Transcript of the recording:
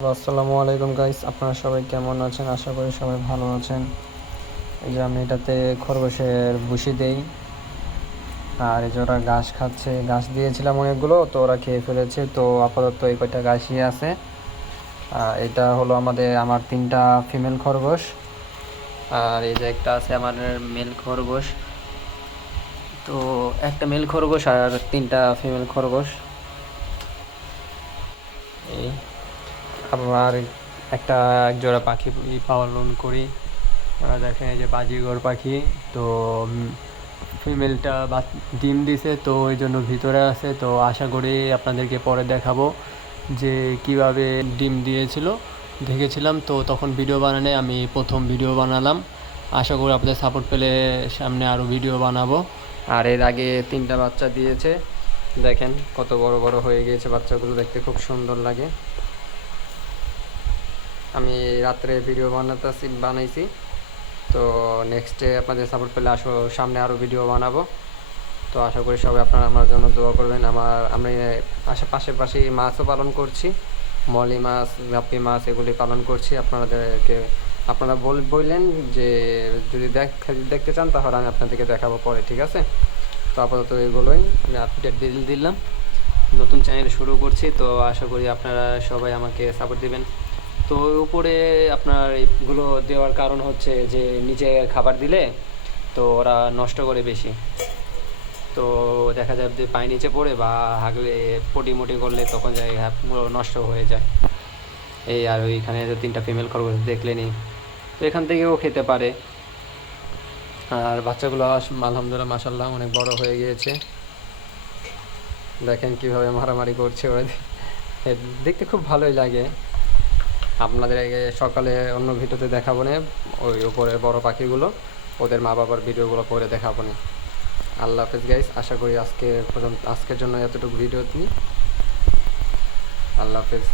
আসসালামু আলাইকুম গাইস, আপনারা সবাই কেমন আছেন? আশা করি সবাই ভালো আছেন। এই যে আমি এটাতে খরগোশের ভুসি দেই, আর এই যে ওরা ঘাস খাচ্ছে। ঘাস দিয়েছিলাম অনেকগুলো, তো ওরা খেয়ে ফেলেছে। তো আপাতত এই কয়টা ঘাসই আছে। এটা হলো আমার 3টা ফিমেল খরগোশ, আর এই যে একটা আছে আমার মেল খরগোশ। তো একটা মেল খরগোশ আর 3টা ফিমেল খরগোশ। এই আবার একটা এক জোড়া পাখি পালন করি। দেখেন এই যে বাজিগর পাখি। তো ফিমেলটা ডিম দিছে, তো ওই জন্য ভিতরে আছে। তো আশা করি আপনাদেরকে পরে দেখাবো যে কিভাবে ডিম দিয়েছিল। দেখেছিলাম তো তখন ভিডিও বানানে আমি প্রথম ভিডিও বানালাম। আশা করি আপনাদের সাপোর্ট পেলে সামনে আরও ভিডিও বানাবো। আর এর আগে 3টা বাচ্চা দিয়েছে, দেখেন কত বড় বড় হয়ে গিয়েছে বাচ্চাগুলো, দেখতে খুব সুন্দর লাগে। আমি রাত্রে ভিডিও বানাইছি। তো নেক্সটে আপনাদের সাপোর্ট পেলে সামনে আরও ভিডিও বানাবো। তো আশা করি সবাই আপনারা আমার জন্য দোয়া করবেন। আমি পাশাপাশি মাছও পালন করছি, মলি মাছ, গাপ্পি মাছ এগুলি পালন করছি। আপনারা বললেন যে যদি দেখতে চান তাহলে আমি আপনাদেরকে দেখাবো পরে, ঠিক আছে? তো আপাতত এগুলোই আমি আপডেট দিলাম। নতুন চ্যানেল শুরু করছি, তো আশা করি আপনারা সবাই আমাকে সাপোর্ট দিবেন। তো উপরে আপনার এগুলো দেওয়ার কারণ হচ্ছে যে নিচে খাবার দিলে তো ওরা নষ্ট করে বেশি। তো দেখা যায় যে পানি নিচে পড়ে বা হাগলে পটি করলে তখন পুরো নষ্ট হয়ে যায়। এই আর ওইখানে 3টা ফিমেল খরগোশ দেখলেনি, তো এখান থেকেও খেতে পারে। আর বাচ্চাগুলো আলহামদুলিল্লাহ মাশাআল্লাহ অনেক বড় হয়ে গিয়েছে। দেখেন কিভাবে মারামারি করছে ওরা, দেখতে খুব ভালোই লাগে। আপনাদের সকালে অন্য ভিডিওতে দেখাবো না, ওই উপরে বড় পাখিগুলো, ওদের মা বাবার ভিডিওগুলো পরে দেখাবো না। আল্লাহ হাফেজ গাইস, আশা করি আজকের জন্য এতটুকু ভিডিও নিই। আল্লাহ হাফেজ।